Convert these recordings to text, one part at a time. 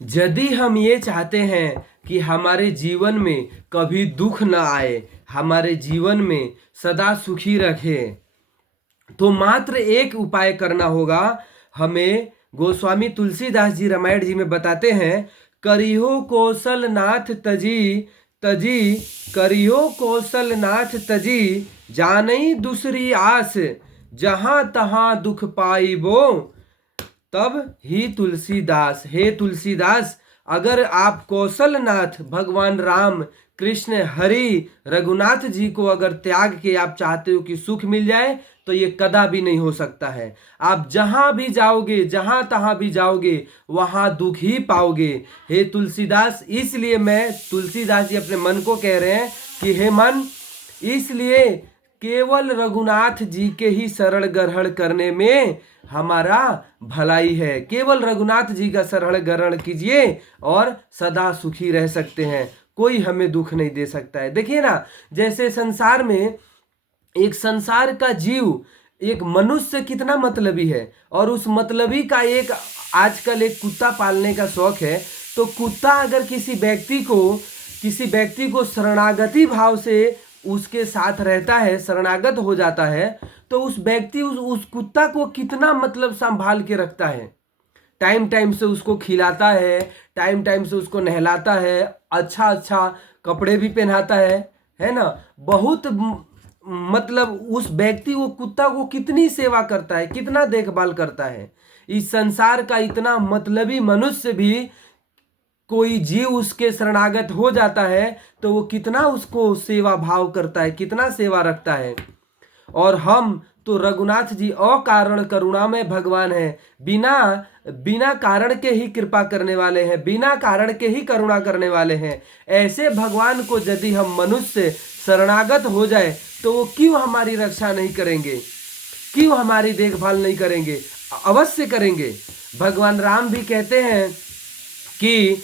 यदि हम ये चाहते हैं कि हमारे जीवन में कभी दुख न आए, हमारे जीवन में सदा सुखी रखे, तो मात्र एक उपाय करना होगा। हमें गोस्वामी तुलसीदास जी रामायण जी में बताते हैं, करियो कौशल नाथ तजी तजी, करियो कौशल नाथ तजी, जानई दूसरी आस, जहां तहां दुख पाइबो तब ही तुलसीदास। हे तुलसीदास, अगर आप कौशलनाथ भगवान राम, कृष्ण, हरि, रघुनाथ जी को अगर त्याग के आप चाहते हो कि सुख मिल जाए, तो ये कदा भी नहीं हो सकता है। आप जहां भी जाओगे, जहां तहां भी जाओगे, वहां दुख ही पाओगे। हे तुलसीदास, इसलिए मैं तुलसीदास जी अपने मन को कह रहे हैं कि हे मन, इसलिए केवल रघुनाथ जी के ही शरण ग्रहण करने में हमारा भलाई है। केवल रघुनाथ जी का शरण ग्रहण कीजिए और सदा सुखी रह सकते हैं, कोई हमें दुख नहीं दे सकता है। देखिए ना, जैसे संसार में एक संसार का जीव, एक मनुष्य कितना मतलबी है, और उस मतलबी का एक आजकल एक कुत्ता पालने का शौक है। तो कुत्ता अगर किसी व्यक्ति को शरणागति भाव से उसके साथ रहता है, शरणागत हो जाता है, तो उस व्यक्ति उस कुत्ता को कितना मतलब संभाल के रखता है। टाइम टाइम से उसको खिलाता है, टाइम टाइम से उसको नहलाता है, अच्छा अच्छा कपड़े भी पहनाता है ना। बहुत मतलब उस व्यक्ति वो कुत्ता को कितनी सेवा करता है, कितना देखभाल करता है। इस संसार का इतना मतलबी मनुष्य भी कोई जीव उसके शरणागत हो जाता है तो वो कितना उसको सेवा भाव करता है, कितना सेवा रखता है। और हम तो रघुनाथ जी अकारण करुणामय भगवान है, बिना बिना कारण के ही कृपा करने वाले हैं, बिना कारण के ही करुणा करने वाले हैं। ऐसे भगवान को यदि हम मनुष्य शरणागत हो जाए तो वो क्यों हमारी रक्षा नहीं करेंगे, क्यों हमारी देखभाल नहीं करेंगे? अवश्य करेंगे। भगवान राम भी कहते हैं कि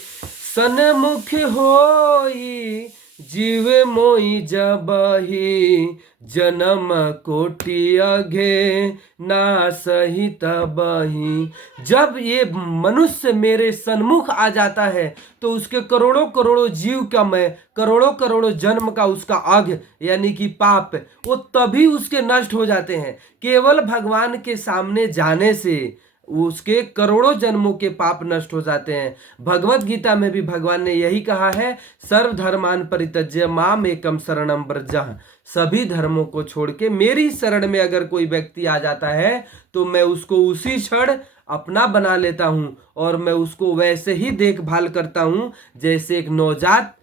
सन्मुख होई जीव मोई जबहि, जन्म कोटि अघे ना सही तबहि। जब ये मनुष्य मेरे सन्मुख आ जाता है तो उसके करोड़ों करोड़ों जीव का, मैं करोड़ों करोड़ों जन्म का उसका अघ यानी कि पाप, वो तभी उसके नष्ट हो जाते हैं। केवल भगवान के सामने जाने से उसके करोड़ों जन्मों के पाप नष्ट हो जाते हैं। भगवत गीता में भी भगवान ने यही कहा है, सर्वधर्मान परित्यज्य माम एकम शरणम व्रजः। सभी धर्मों को छोड़ के मेरी शरण में अगर कोई व्यक्ति आ जाता है तो मैं उसको उसी क्षण अपना बना लेता हूं, और मैं उसको वैसे ही देखभाल करता हूं जैसे एक नवजात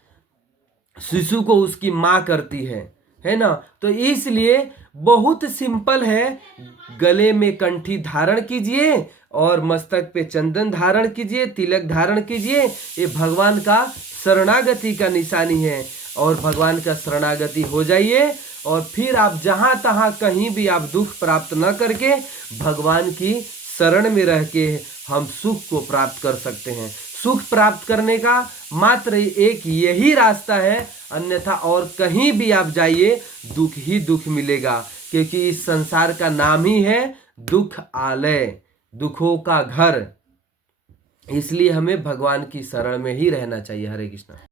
शिशु को उसकी माँ करती है ना। तो इसलिए बहुत सिंपल है, गले में कंठी धारण कीजिए और मस्तक पे चंदन धारण कीजिए, तिलक धारण कीजिए। ये भगवान का शरणागति का निशानी है, और भगवान का शरणागति हो जाइए, और फिर आप जहां तहां कहीं भी आप दुख प्राप्त न करके भगवान की शरण में रह के हम सुख को प्राप्त कर सकते हैं। सुख प्राप्त करने का मात्र एक यही रास्ता है, अन्यथा और कहीं भी आप जाइए दुख ही दुख मिलेगा, क्योंकि इस संसार का नाम ही है दुख आलय, दुखों का घर। इसलिए हमें भगवान की शरण में ही रहना चाहिए। हरे कृष्णा।